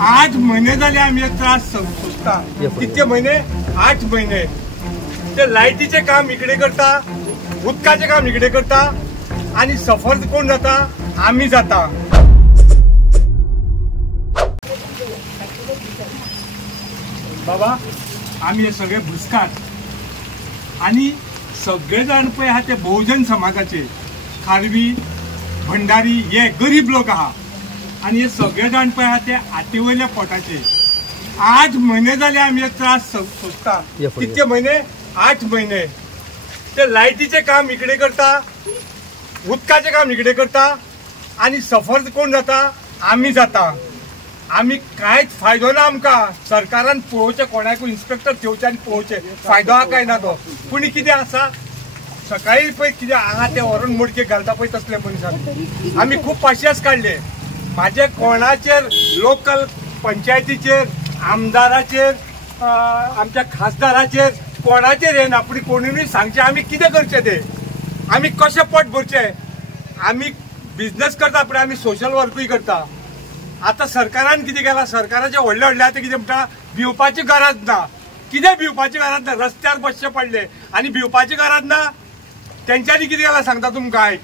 8 महिने झाले आम्ही त्रास सोसता. किती महिने? 8 महिने. ते लाईटीचे काम इकडे करता, उदकाचे काम इकडे करता आणि सफर कोण जाता? आम्ही जाता. बाबा आम्ही हे सगळे भुसकार आणि सगळे जाण पळय हा ते बहुजन समाजाचे खारवी भंडारी हे गरीब लोक आहात आणि हे सगळे जाण पळय हा ते आतेवयल्या पोटाचे. 8 महिने झाले आम्ही हे त्रास सोसता. किती महिने? 8 महिने. ते लाईटीचे काम इकडे करता, उदकाचे काम इकडे करता आणि सफर कोण जाता? आम्ही जाता. आम्ही कांयच फायदो ना आमकां. सरकारान पळोवचें, कोणाकूय इन्स्पेक्टर ठेवचे आनी पळोवचें फायदो हा काय ना तो. पूण कितें आसा, सकाळी पळय कितें हांगा ते व्हरून मुडके घालता पळय तसले मनशाक आमी खूब पाशियेंस काडले. म्हाजे कोणाचेर लोकल पंचायतीचेर, आमदाराचेर, आमच्या खासदाराचेर कोणाचेर येना. पूण कोणूय सांगचें आमी कितें करचें ते, आमी कशें पोट भरचें. आमी बिजनेस करता पूण आमी सोशल वर्कूय करता. आता सरकारान कितें केलां, सरकाराचे व्हडले व्हडले आतां कितें म्हणटा भिवपाची गरज ना. कितें भिवपाची गरज ना? रस्त्यार बसचे पडले आनी भिवपाची गरज ना. तेंच्यांनी कितें केलां सांगता तुमकां आयक.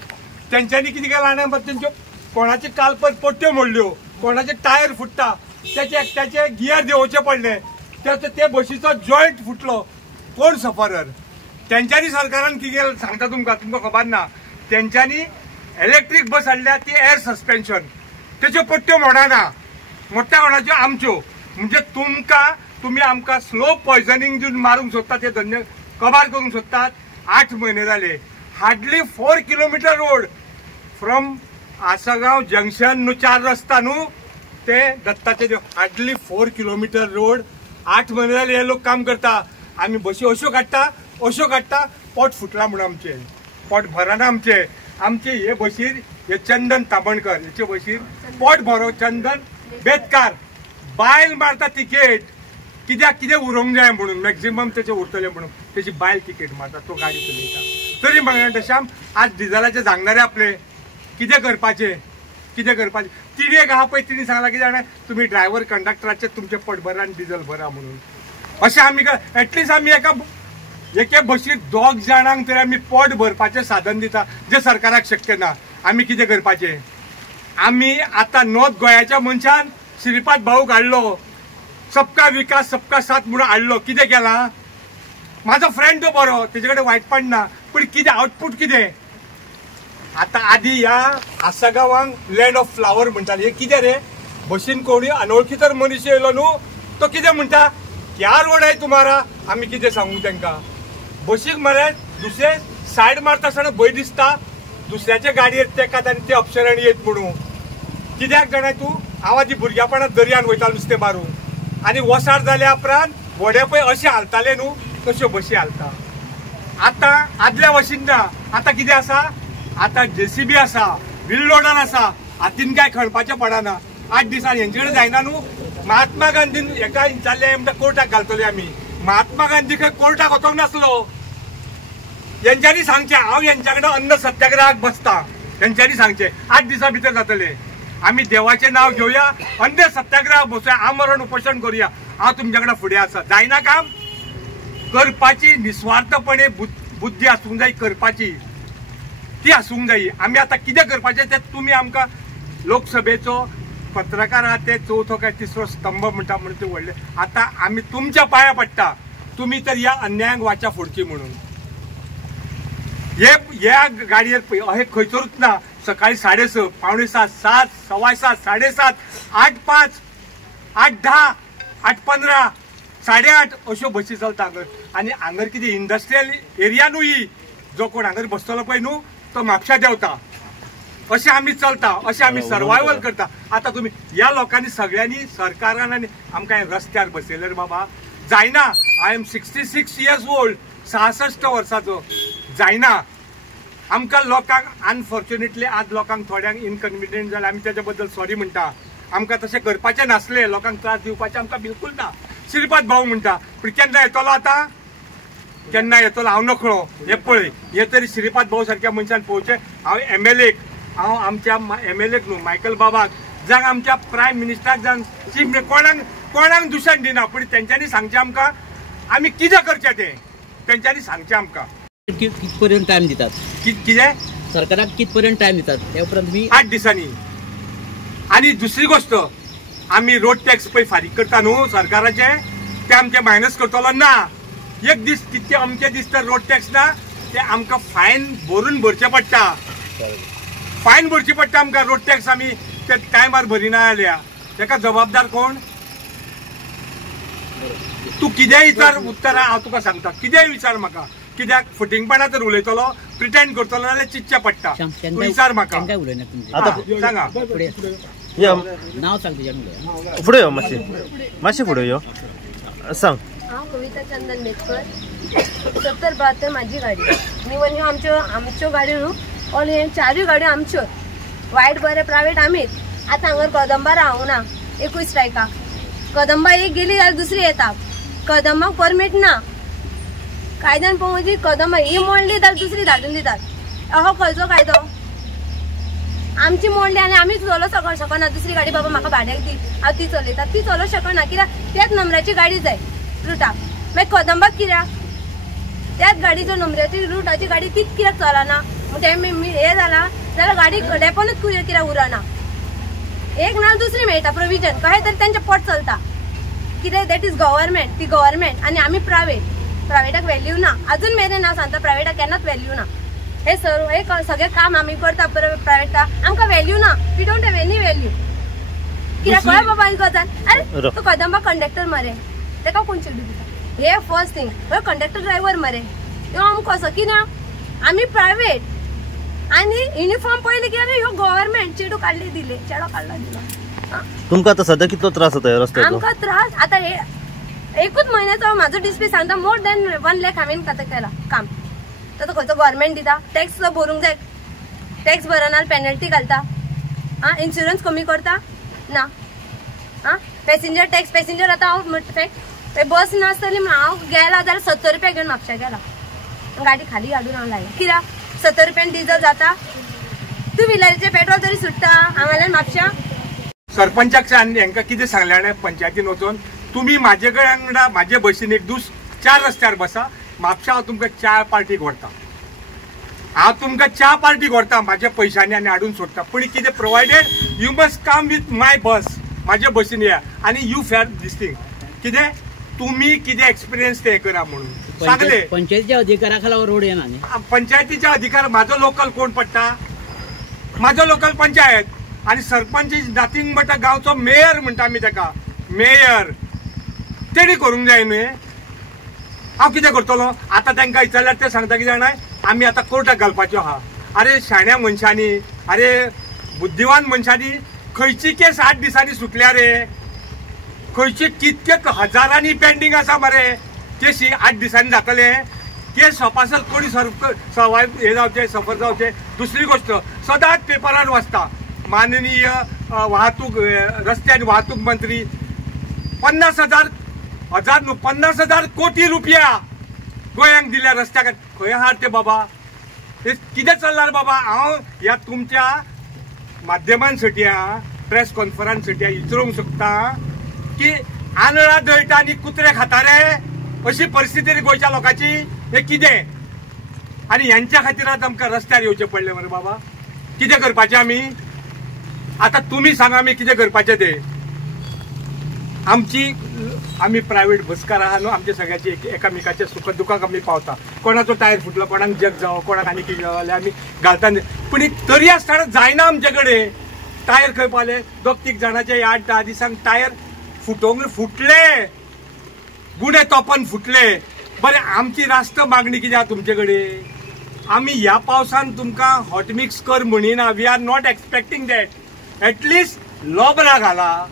तेंच्यांनी कितें केलां आनी तेंच्यो कोणाचे कालपत पट्ट्यो मोडल्यो, कोणाचे टायर फुट्टा, त्याचे एकट्याचे गियर देंवोवचे पडले, ते बशीचो जॉयंट फुटलो. कोण सफरर? तेंच्यांनी सरकारान कितें केलां सांगता तुमकां खबर ना. तेंच्यांनी इलेक्ट्रीक बस हाडल्या ती एअर सस्पेन्शन, त्याच्यो पट्ट्यो मोडाना. मोठ्या कोणाच्यो? आमच्यो. म्हणजे तुम्ही आमकां स्लो पॉयझनिंग दिवन मारूंक सोदतात, ते धंदे कबार करूंक सोदतात. 8 महिने झाले. Hardly 4 kilometre road from Assagao junction न्हू 4 रस्ता न्हू ते दत्ताचे देव, हार्डली 4 किलोमीटर रोड. 8 महिने झाले हे लोक काम करता. आम्ही बशी अश्यो काडटा, पोट फुटला म्हणून आमचे पोट भरना. आमचे हे बशीर हे चंदन ताबणकर हेचे बशीर पोट भरो. चंदन बेतकार बायल मारता तिकेट, कित्याक उरोंक जाय म्हणून, मॅक्झिमम त्याचे उरतले म्हणून त्याची बायल तिकेट मारता, तो गाडी चलयता. तरी म्हणटा श्याम आज डिझेलाचे सांगणारे आपले कितें करपाचे. तिणी एक आहा पळय, तिणी सांगला की जाणा तुम्ही ड्रायव्हर कंडक्टराचे तुमचे पोट भरा आनी डिझेल भरा म्हणून. अशें आमी एटलिस्ट आमी एके बशीर 2 जाणांक तरी आमी पोट भरपाचें साधन दिता, जे सरकाराक शक्य ना. आमी कितें करपाचें? आमी आतां नॉर्थ गोंयाच्या मनशान श्रीपाद भाऊ हाडलो, सबका विकास सबका साथ म्हणून हाडलो. कितें केलां? म्हाजो फ्रेंड तो बरो, तेजे कडेन वायटपण ना, पूण कितें आउटपूट कितें? आतां आदी ह्या आसगांवांक लँड ऑफ फ्लावर म्हणटाले. हे कितें रे? बशीन कोणी अनवळखी तर मनीस येयलो न्हू, तो कितें म्हणटा क्या रोड आहे तुम्हारा. आमी कितें सांगू तांकां? बशीक मरे दुसरे सायड मारता आसतना भंय दिसता दुसऱ्याचे गाडयेर तेकात आनी ते अपशरण येत म्हणून. कित्याक जाणाय तूं? हांव आदी भुरग्यापणांत दर्यान वयतालो नुस्तें मारूंक आनी वसाड जाल्या उपरांत व्हडे पळय अशें हालताले न्हू, तश्यो बशी हालता. आतां आदल्या भशेन ना. आतां कितें आसा? आतां JCB आसा, व्हील लोडर आसा, हातीन काय खणपाचें पडना. 8 दिसांनी हेंचे कडेन जायना न्हू. महात्मा गांधीन एका इंचाले कोर्टाक घालतले आमी. महात्मा गांधी खंय कोर्टाक वचोंक नासलो. हेंच्यांनी सांगचें हांव हेंच्या कडेन अन्न सत्याग्रहाक बसता. हेंच्यांनी सांगचें 8 दिसां भितर जातले. आमी देवाचें नांव घेवया, अन्न सत्याग्रहाक बसुया, आमरण उपोशण करुया. हांव तुमच्या कडेन फुडें आसा. जायना काम करपाची निस्वार्थपणे बुद्धी आसूंक जाय, करपाची ती आसूंक जाय. आमी आतां कितें करपाचें तें तुमी आमकां लोकसभेचो पत्रकार आहात ते 4थो काय 3रो स्तंभ म्हणटा म्हणून ते व्हडले. आतां आमी तुमच्या पांया पडटा, तुमी तर ह्या अन्यायाक वाचा फोडची म्हणून. ह्या गाडयेर पळय अशें खंयसरूच ना. सकाळी 6:30, 6:45, 7, 7:15, 7:30, 8:05, 8:10, 8:15, 8:30 अश्यो बसी चलता हांगर. आनी हांगर कितें इंडस्ट्रियल एरिया न्हू ही. जो कोण हांगर बसतलो पळय न्हू तो म्हापशा देंवता. अशें आमी चलता, अशें आमी सर्वायवल करता. आतां तुमी ह्या लोकांनी सगळ्यांनी सरकारान आनी आमकां रस्त्यार बसयले रे बाबा. जायना. आय एम 66 इयर्स ओल्ड, 66 वर्साचो. जायना. आमकां लोकांक अनफॉर्च्युनेटली आज लोकांक थोड्यांक इनकन्विनियंट जालें, आमी तेच्या बद्दल सॉरी म्हणटा. आमकां तशें करपाचें नासलें, लोकांक त्रास दिवपाचें आमकां बिलकूल ना. श्रीपाद भाऊ म्हणटा पूण केन्ना येतलो आतां? केन्ना येतलो हांव नकळो. हे पळय, हे तरी श्रीपाद भाऊ सारक्या मनशान पळोवचें. हांव MLA हांव आमच्या MLAक न्हू मायकल बाबाक जावं आमच्या प्रायम मिनिस्टराक जावं चीफ कोणाक दुशण दिना, पूण तेंच्यांनी सांगचें आमकां आमी कितें करचें तें तेंच्यांनी सांगचें आमकां. कितपर्यंत टायम दितात? कितें सरकाराक कितपर्यंत टायम दितात त्या उपरांत तुम्ही? 8 दिसांनी. आनी दुसरी गोष्ट, आमी रोड टॅक्स पळय फारीक करता न्हू सरकाराचे, ते आमचे मायनस करतलो ना. एक दीस कितके अमके दीस तर रोड टॅक्स ना ते आमकां फायन भरून भरचें पडटा. फायन भरची पडटा आमकां रोड टॅक्स आमी ते टायमार भरिना जाल्यार. ताका जबाबदार कोण? तूं कितेंय विचार उत्तरां हांव तुका सांगता. कितेंय विचार म्हाका, कित्याक फटिंगपणा तर उलयतलो प्रिटेंड करतलो जाल्यार चिंतचें पडटा. विचार म्हाका सांगा. नाव सांग तुझ्या. फुडें यो मातशें फुडें यो सांग. हांव कविता चंदन मेतकर, 7072 माझी गाडी. निवन ह्यो आमच्यो गाडयो न्हू, ऑल हे 4 गाडयो आमच्यो. वायट बरें प्रायवेट आमीच. आतां हांगर कदंबा रावूंक ना, एकूय स्ट्रायकाक. कदंबा एक गेली जाल्यार दुसरी येता. कदंबाक परमीट ना. कायद्यान पळोवची कदंबा ही मोडली जाल्यार दुसरी धाडून दितात. अहो खंयचो कायदो? आमची मोडली आनी आमीच चलोवंक शकना. दुसरी गाडी बाबा म्हाका भाड्याक दी, हांव ती चलयता. ती चलोवंक शकना कित्याक त्याच नंबराची गाडी जाय रुटाक. मागीर कदंबाक कित्याक? त्याच गाडीचो नंबराची रुटाची गाडी तीच कित्याक चलना? ते हे जाला जाल्यार गाडी डेपोनूच कित्याक उरना? एक ना दुसरी मेळटा प्रोविजन, कशें तरी तेंचें पोट चलता. कितें दॅट इज गव्हर्मेंट, ती गव्हर्मेंट आनी आमी प्रायवेटाक व्हॅल्यू ना. अजून मेरेन हांव सांगता प्रायवेटाक केन्नाच व्हॅल्यू ना. हे सगळें काम आमी करता प्रायवेटाक, आमकां व्हॅल्यू ना. We don't have any value. कित्याक कळ्ळें बाबा ही गजाल? अरे तो कदंबा कंडक्टर मरे, ताका कोण चिडू दिता? हे फर्स्ट थिंग. हो कंडक्टर ड्रायव्हर मरे, ह्यो आमकां असो की ना आमी प्रायवेट आनी युनिफॉर्म पयली कित्याक ह्यो गव्हर्मेंट चेडू काडले दिले, चेडो काडला दिला. तुमकां आतां सद्या कितलो त्रास जाता रस्त्याचो? आमकां त्रास आतां हे एकूच म्हयन्याचो म्हाजो डिस्प्ले सांगता मोर दॅन 1 लाख हांवें केला काम. तर खंयचो गव्हर्मेंट दिता? टॅक्स भरूंक जाय. टॅक्स भरना पेनल्टी घालता. इन्शुरन्स कमी करता ना. पॅसेंजर टॅक्स पॅसेंजर आतां हांव बस नासतली हांव गेला जाल्यार 70 रुपया घेवन म्हापशा गेला. गाडी खाली हाडून हांव लायला. कित्याक 70 रुपयान डिझल जाता? 2 व्हिलरीचे पेट्रोल तरी सुट्टा हांगाल्यान म्हापशा. सरपंचाक हांकां कितें सांगलें पंचायतीन वचून, तुमी म्हाजे वांगडा म्हाजे बसीन एक दीस 4 रस्त्यार बसा, म्हापशा हांव तुमकां च्या पार्टीक व्हरता. हांव तुमकां च्या पार्टीक व्हरता म्हाज्या पयशांनी आनी हाडून सोडटा. पूण कितें provided you must come with my bus. म्हाज्या बसीन या आनी यू फेअर दिस थिंग. कितें तुम्ही कितें एक्सपिरियन्स ते करा म्हणून सांगले. पंचायतीच्या अधिकारा खाला रोड येना न्ही. पंचायतीच्या अधिकार म्हाजो लोकल कोण पडटा? म्हाजो लोकल पंचायत. आनी सरपंच इज नथींग बट अ गांवचो मेयर म्हणटा आमी ताका. मेयर तेणी करूंक जाय न्ही. हांव कितें करतलो? आतां तांकां विचारल्यार ते सांगता कितें जाणाय, आमी आतां कोर्टाक घालपाच्यो आहा. अरे शाण्या मनशांनी, अरे बुद्धिवान मनशांनी खंयची केस 8 दिसांनी सुटल्या रे? खंयचे कितके हजारांनी पेंडींग आसा मरे केसी 8 दिसांनी जातले? केस सोंपासर कोणी सर्वायव हे जावचे, सफर जावचे. दुसरी गोष्ट, सदांच पेपरान वाचता माननीय वाहतूक रस्ते आनी वाहतूक मंत्री 50,000 कोटी रुपया गोंयांक दिल्या रस्त्याक. खंय आहात ते बाबा? हे कितें चल्लां बाबा? हांव ह्या तुमच्या माध्यमांसाठी प्रेस कॉन्फरन्ससाठी विचारूंक सोदता की आंधळा दळटा आनी कुत्रे खाता रे अशी परिस्थिती रे गोंयच्या लोकांची. हे कितें? आनी ह्यांच्या खातीर आमकां रस्त्यार येवचें पडलें मरे बाबा. कितें करपाचें आमी? आतां तुमी सांगा आमी कितें करपाचें ते. आमी प्रायवेट बसकार आहा न्हू, आमचे सगळ्याचे एकामेकाच्या सुख दुखाक आमी पावता. कोणाचो टायर फुटलो, कोणाक जग जावं, कोणाक आनी कितें जावं जाल्यार आमी घालता. पूण तरी आसतना जायना आमचे कडेन. टायर खंय पावले? 2-3 जाणांचे 8-10 दिसांक टायर फुटले, गुणे तोपन फुटले. बरें आमची रास्त मागणी कितें आहा तुमचे कडेन? आमी ह्या पावसान तुमकां हॉट मिक्स कर म्हणिना. We are not expecting that. At least लोबरा घाला,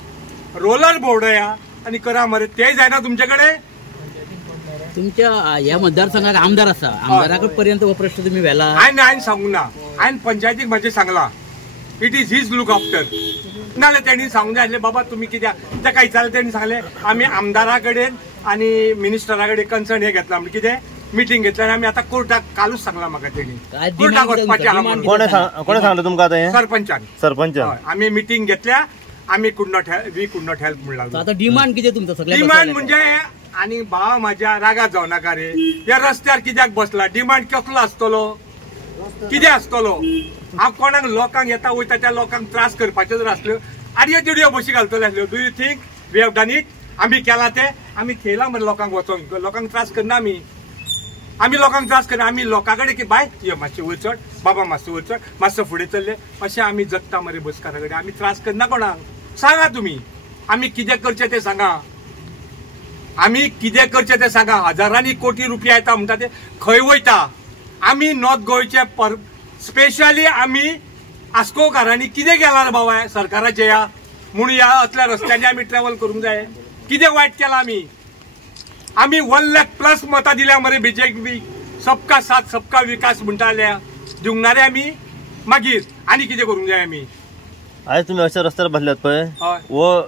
रोलर बोर्डया आनी करा मरे. ते जायना तुमचे कडेन? तुमच्या ह्या मतदारसंघात आमदार आसा, आमदारा पर्यंत हो प्रश्न तुम्ही व्हेला? हांवें सांगूंक ना. हांवें पंचायतीक म्हाजें सांगलां. It is his look after. नाल्यार तेणी सांगूंक जाय आसलें बाबा तुमी कित्याक. ताका विचारलें तेणी सांगलें आमी आमदारा कडेन आनी मिनिस्टरा कडेन कन्सर्न हे घेतला म्हणजे कितें मिटींग घेतल्या आमी आतां कोर्टाक कालूच सांगला म्हाका काय तेणी demand कोर्टाक कितें वचपाचें आहा तुमकां? म्हणून. कोणे सांगलं तुमकां आतां हे सरपंचान सरपंच हय, आमी मिटींग घेतल्या आमी कुड नॉट हेल्प म्हणून लागलो. आता डिमांड किती तुमचं सगळ्या डिमांड बसवाल्यांचं? म्हणजे आणि भाव माझ्या रागात जाऊ नका रे, या रस्त्यार कित्याक बसला, डिमांड कसलो आसतलो, कितें आसतलो. हांव कोणाक लोकांक येता वयता त्या लोकांक त्रास करपाच्यो जर आसल्यो आडयो तिडयो बशी घालतले आसल्यो. Do you think we have done it? आमी केला ते आमी खेळला मरे लोकांक वचोंक, लोकांक त्रास करना आमी लोकांक त्रास करना. आमी लोकां कडेन की बाय यो मातशें वयर चड, बाबा मातसो वयर चड, मातसो फुडें चल्ले अशें आमी जगता मरे बसकारा कडेन. आमी त्रास करना कोणाक. सांगा तुमी आमी कितें करचें तें सांगा. आमी कितें करचें तें सांगा. हजारांनी कोटी रुपया येता म्हणटा ते खंय वयता. आमी नॉर्थ गोंयचे स्पेशली आमी आस्कोकारांनी कितें केलां रे बाबा सरकाराचे या म्हणून ह्या असल्या रस्त्यांनी आमी ट्रॅव्हल करूंक जाय. कितें वायट केलां आमी 1 लाख+ मतां दिल्या मरे बीजेपी. सबका साथ सबका विकास म्हणटाले दिवंक आमी मागीर आनी कितें करूंक जाय आमी. आयज तुमी अशे रस्त्यार बसल्यात पळय, हय वो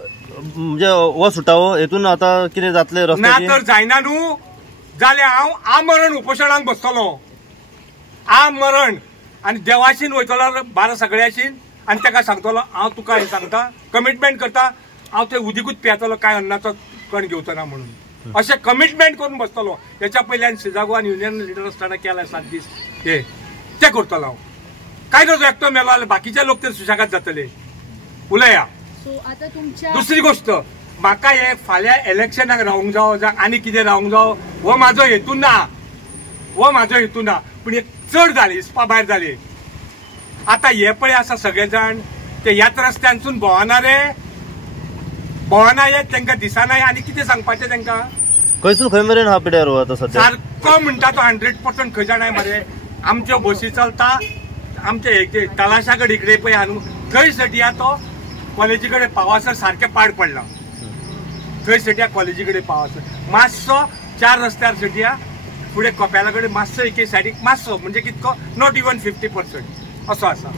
म्हणजे वो सुटावो हेतून आतां कितें जातलें ना रस्त्याची? तर जायना न्हू जाल्यार हांव आमरण उपोशणाक बसतलो. आमरण आनी देवाशीन वयतलो 12 सगळ्याशीन आनी ताका सांगतलो हांव तुका हें सांगता, कमिटमेंट करता, हांव ते उदीकूच पियेतलो, काय अन्नाचो कण घेवचो ना म्हणून. अशें कमिटमेंट करून बसतलो. हेच्या पयल्यान सिजागो युनियन लिडर आसतना केला 7 दीस ते करतलो हांव. काय नजो एकटो मेलो जाल्यार बाकीचे लोक ते सुशेगाद जातले. उलया. दुसरी गोष्ट म्हाका हे फाल्यां इलेक्शनाक रावंक जावो जावं आनी कितें रावंक जावो हो म्हाजो हेतू ना, पूण एक चड जाली हिसपा भायर जाली. आतां हे पळय आसा सगळे जाण ते ह्याच रस्त्यांसून भोंवना हे तांकां दिसना आनी कितें सांगपाचें तांकां. खंयसून खंय मेरेन हा पिड्यार आतां सध्या? सारको म्हणटा तो 100% खंय जाणाय मरे. आमच्यो बसी चलता आमचे तलाशा कडेन इकडे पळय हा न्हू थंय सटिया तो कॉलेजी कडेन पावासर सारकें पाड पडला. थंय सटिया कॉलेजी कडेन पावासर मातसो 4 रस्त्यार सटिया फुडें कपेला कडेन मातसो एके सायडीक मातसो म्हणजे कितको नॉट इवन 50% असो आसा.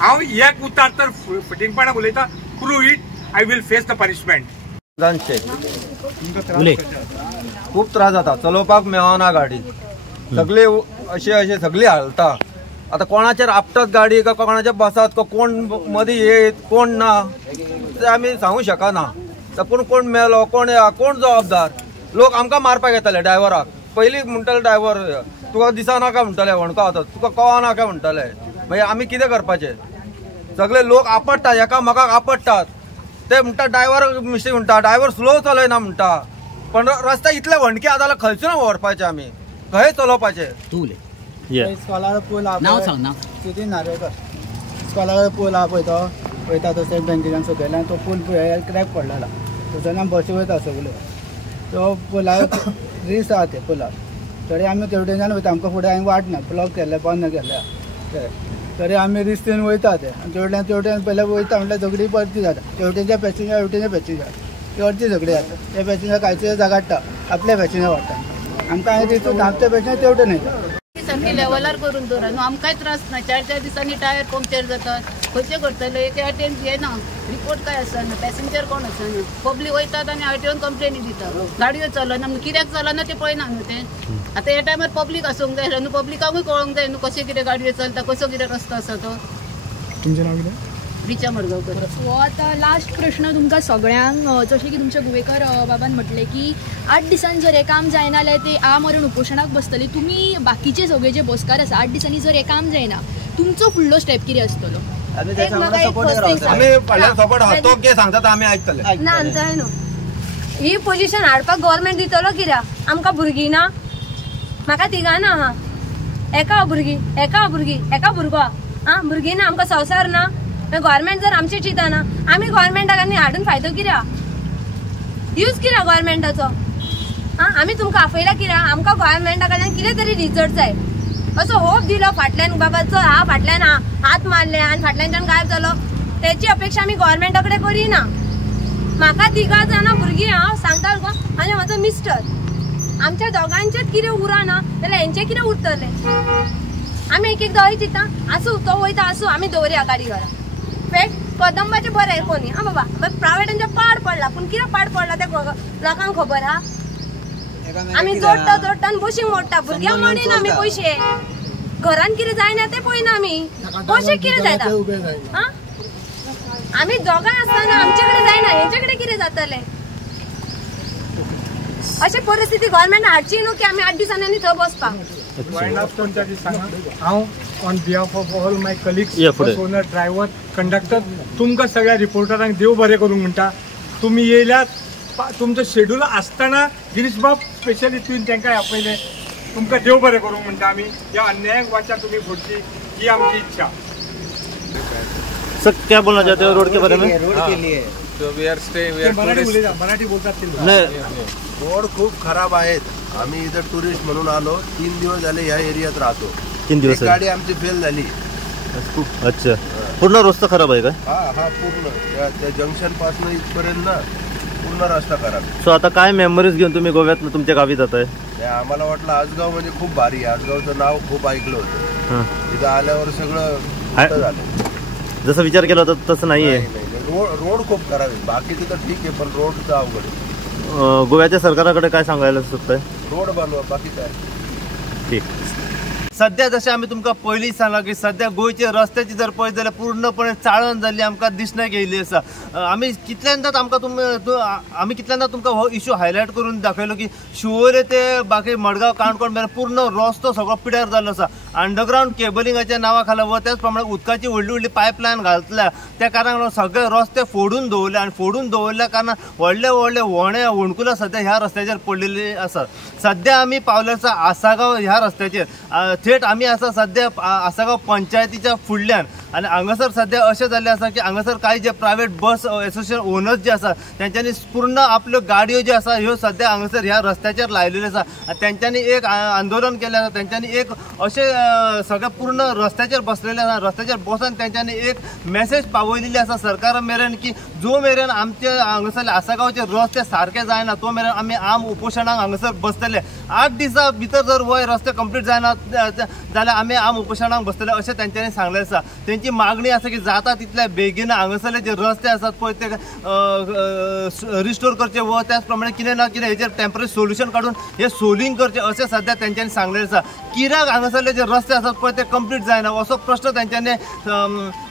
हांव एक उतार तर फटिंगपणाक उलयता, prove it, I will face the punishment. खूप त्रास जाता, चलोवपाक मेळना गाडी, सगळे अशे सगळी हालता. आता कोणाचेर आपटात गाडी का कोणाच्या बसात का कोण मदीं येत कोण ना ते आमी सांगूंक शकना. कोण मेलो कोण जबाबदार. लोक आमकां मारपाक येताले ड्रायव्हराक. पयलीं म्हणटाले ड्रायव्हर तुका दिसना काय म्हणटाले, वणको वतात तुका कळना काय म्हणटाले. मागीर आमी कितें करपाचें. सगळे लोक आपटतात, एकामेकाक आपटतात. ते म्हणटा ड्रायव्हर मिस्टेक म्हणटा, ड्रायव्हर स्लो चलयना म्हणटा. पण रस्ते इतले वणके आसा जाल्यार खंयसून व्हरपाचे आमी, खंय चलोवपाचे. तू उलय. स्कॉलार पूल हा नाव सांग. नाव सुदीन नार्वेकर. स्कॉलार पूल हा पळय तो वयता तो स्टेट बँकेच्यान सकयल्यान तो पूल क्रॅक पडलेला. थंयच्यान बसी वयता सगळ्यो. तो पुलार रिस्क आहा ते पुलार. तरी आमी तेवटेच्यान वयता, आमकां फुडें हांवें वाट ना, ब्लॉक केल्ले बंद केल्ले. तरी आमी रिस्केन वयता ते. तेवटेन पयलें वयता म्हटल्यार झगडी परती जाता. तेवटेच्या पॅसेंजर हेवटेचे पॅसेंजर ती अर्दी झगडी जाता. ते पॅसेंजर कांयचे जागाडटा, आपले पॅसेंजर वाडटा. आमकां हांवें तितून धाकटे पॅसेंजर तेवटेन येता. सारखी लेवलार करून दवरा न्हू. आमकांय त्रास ना. 4 दिसांनी टायर पंक्चर जातात. खंयचे करतले. एक आरटीओन येना, रिपोर्ट काय आसना, पॅसेंजर कोण आसना. पब्लीक वयतात आनी आरटीओन कंप्लेनी दितात. गाडयो चलना, कित्याक चलना ते पळयना न्हू ते. आतां ह्या टायमार पब्लीक आसूंक जाय न्हू. पब्लिकाकूय कळोंक जाय न्हू कशें कितें गाडयो चलता, कसो कितें रस्तो आसा तो. तुमचें नांव कितें? रिचा मडगांवकर. सो आतां लास्ट प्रश्न तुमकां सगळ्यांक. जशें की तुमच्या गोवेकर बाबान म्हटलें की 8 दिसान जर हे काम जायना जाल्यार ते आमरण उपोशणाक बसतले. तुमी बाकीचे सगळे जे बसकार आसा 8 दिसांनी जर हे काम जायना तुमचो फुडलो स्टेप कितें आसतलो? आमी सपोर्ट आहा तो कितें सांगता आमी आयकतले. ना आमचो न्हू ही पोजिशन हाडपाक गव्हर्मेंट दितलो कित्याक? आमकां भुरगीं ना, म्हाका तिगां आहा. एका भुरगो आं भुरगीं ना, आमकां संवसार ना. गव्हर्मेंट जर आमची चिंतना आमी गव्हर्मेंटाक आनी हाडून फायदो कित्याक? यूज कित्याक गव्हर्मेंटाचो? आं आमी तुमकां आपयला कित्याक? आमकां गव्हर्मेंटा कडल्यान कितें तरी रिजल्ट जाय. असो होप दिलो फाटल्यान बाबा चल हा फाटल्यान हात मारले आनी फाटल्यानच्यान गायब जालो, तेची अपेक्षा आमी गव्हर्मेंटा कडेन करिना. म्हाका 3 जाणां भुरगीं हांव सांगता गो आनी म्हाजो मिस्टर. आमच्या दोगांचेच कितें उरना जाल्यार हेंचें कितें उरतलें? आमी एक एकदां हय चिंता आसूं तो वयता आसूं आमी दवरया गाडी घरा. कदंबाचे बरें कोणी आं बाबा प्रायवेटांचे पाड पडला, पूण कितें पाड पडला ते लोकांक खबर हा. आम्ही जोडटा जोडटा आणि बुशींग मोडटा भुरग्यांक म्हणीन आमी पयशे घरान कितें जायना ते पळयना आमी पयशे कितें जाता आमी दोगांय आसतना आमचे कडेन जायना हेंचे कडेन कितें जातलें अशी परिस्थिती गव्हर्नमेंट हाडची न्हू की आमी 8 दिसांनी थंय बसपाक वायनाड पंचायती सांगा हांव on behalf of all my colleagues owner driver conductor तुमकां सगळ्या रिपोर्टरांक देव बरें करूंक म्हणटा तुम्ही येयल्यात तुमचो शेड्यूल आसतना गिरीश बाब स्पेशली तुवें तांकां आपयलें तुमकां देव बरें करूंक म्हणटा आमी ह्या अन्यायाक वाचा तुम्ही फोडची ही आमची इच्छा। सर क्या बोलना चाहते हो रोड के बारे में? रोड के लिए तो we are stay we are Marathi बोलतात रोड खूप खराब आहेत आम्ही इथं टुरिस्ट म्हणून आलो 3 दिवस झाले या एरियात राहतो 3 दिवस गाडी आमची फेल झाली अच्छा पूर्ण रस्ता खराब आहे का? हा पूर्ण त्या जंक्शन पासून इथपर्यंत ना पूर्ण रस्ता खराब सो आता काय मेमरीज घेऊन तुम्ही गोव्यात तुमच्या गावी जाताय? आम्हाला वाटलं आजगाव म्हणजे खूप भारी आहे आजगावचं नाव खूप ऐकलं होतं इथं आल्यावर सगळं झालं जसं विचार केला होता तसं नाहीये रोड खूप खराब आहे बाकीचं तर ठीक आहे पण रोडचं अवघड आहे गोव्याच्या सरकाराकडे काय सांगायला सुचतंय? रोड बनवा बाकी काय ठीक सध्या जशें आमी तुमकां पयलीं सांगला की सध्या गोंयचे रस्त्याची जर पळयत जाल्यार पूर्णपणे चाळण जाल्ली आमकां दिसण्याक येयल्ली आसा आमी कितल्यांदाच आमी कितल्यांदा तुमकां हो इश्यू हायलायट करून दाखयलो की शिवोले ते बाकी मडगांव काणकोण मेरेन पूर्ण रस्तो सगळो पिड्यार जाल्लो आसा अंडरग्रावंड केबलिंगाच्या नांवा खाला व त्याच प्रमाणे उदकाची व्हडली व्हडली पायपलायन घातल्या त्या कारणान सगळे रस्ते फोडून दवरले आनी फोडून दवरल्या कारणान व्हडले व्हडले होणकुलां सध्या ह्या रस्त्याचेर पडलेली आसात सध्या आमी पावले आसा आसागांव ह्या रस्त्याचेर थेट आम्ही आसा सध्या आसागांव पंचायतीच्या फुडल्यान आणि हांगासर सध्या अशें जाल्लें आसा की हांगासर काही जे प्रायवेट बस एसोसिएशन ओनर्स जे आसा त्यांच्यानी पूर्ण आपल्यो गाडयो ज्यो आसा ह्यो सध्या हांगासर ह्या रस्त्याचेर लायलेल्यो आसा आनी त्यांच्यानी एक आंदोलन केलें आसा त्यांच्यानी एक अशें सगळ्या पूर्ण रस्त्याचेर बसलेले आसा रस्त्याचेर बसून त्यांच्यानी एक मेसेज पावयलेली आसा सरकारा मेरेन की जो मेरेन आमचे हांगासरले आसागांवचे रस्ते सारके जायना तो मेरेन आमी आम उपोशणाक हांगासर बसतले 8 दिसां भितर जर हो रस्ते कंप्लीट जायना जाल्यार आमी आम उपोशणाक बसतले अशें त्यांच्यानी सांगलें आसा त्यांची मागणी आसा की जाता तितल्या बेगीन हांगासरले जे रस्ते आसात पळय ते रिस्टोर करचे व त्याच प्रमाणे कितें ना कितें हेचेर टेम्पररी सोल्युशन काडून हे सोलिंग करचे अशें सध्या त्यांच्यानी सांगलेलें आसा कित्याक हांगासरले जे रस्ते आसात पळय ते कंप्लीट जायना असो प्रश्न त्यांच्यानी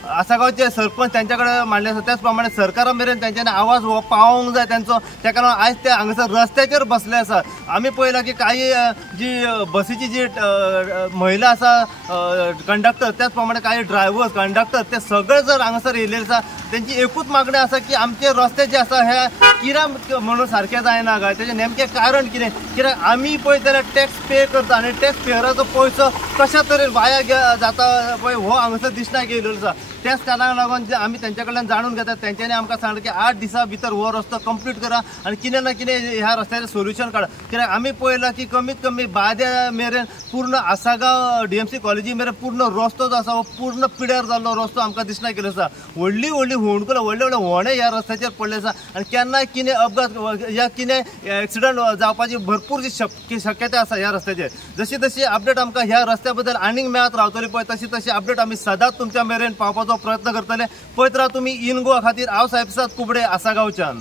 आसागांवचे सरपंच त्यांच्या कडेन मांडले आसा त्याच प्रमाणे सरकारा मेरेन त्यांच्यानी आवाज हो पावोंक जाय त्यांचो त्या कारणान आयज ते हांगासर रस्त्याचेर बसले आसा आमी पळयलां की काही जी बसीची जी महिला आसा कंडक्टर त्याच प्रमाणे काही ड्रायव्हर्स कंडक्टर ते सगळे जर हांगासर येयलेले आसा त्यांची एकूच मागणी आसा की आमचे रस्ते जे आसा हे कित्याक म्हणून सारके जायना काय तेजें नेमकें कारण कितें कित्याक आमी पळयत जाल्यार टॅक्स पे करता आनी टॅक्स पेयराचो पयसो कशा तरेन वाया जाता पळय हो हांगासर दिसण्याक येयलेलो आसा त्याच कारणाक लागून जे आमी तेंच्या कडल्यान जाणून घेतात तेंच्यांनी आमकां सांगलें की 8 दिसां भितर हो रस्तो कंप्लीट करा आनी कितें ना कितें ह्या रस्त्याचें सोल्युशन काडा कित्याक आमी पळयलां की कमीत कमी बाद्या मेरेन पूर्ण आसागांव DMC कॉलेजी मेरेन पूर्ण रस्तो जो आसा हो पूर्ण पिड्यार जाल्लो रस्तो आमकां दिसण्याक येयलो आसा व्हडली व्हडली होणकुलां व्हडले व्हडले व्होणे ह्या रस्त्याचेर पडले आसा आनी केन्नाय कितें अपघात या कितें एक्सिडंट जावपाची भरपूर शक्यता आसा ह्या रस्त्याचेर जशी जशी अपडेट आमकां ह्या रस्त्या बद्दल आनीक मेळत रावतली पळय तशी तशी अपडेट आमी सदांच तुमच्या मेरेन पावपाचो प्रयत्न करतले पळयत राहा तुमी इन गोवा खातीर हांव साहेब कुबडे आसागांवच्यान।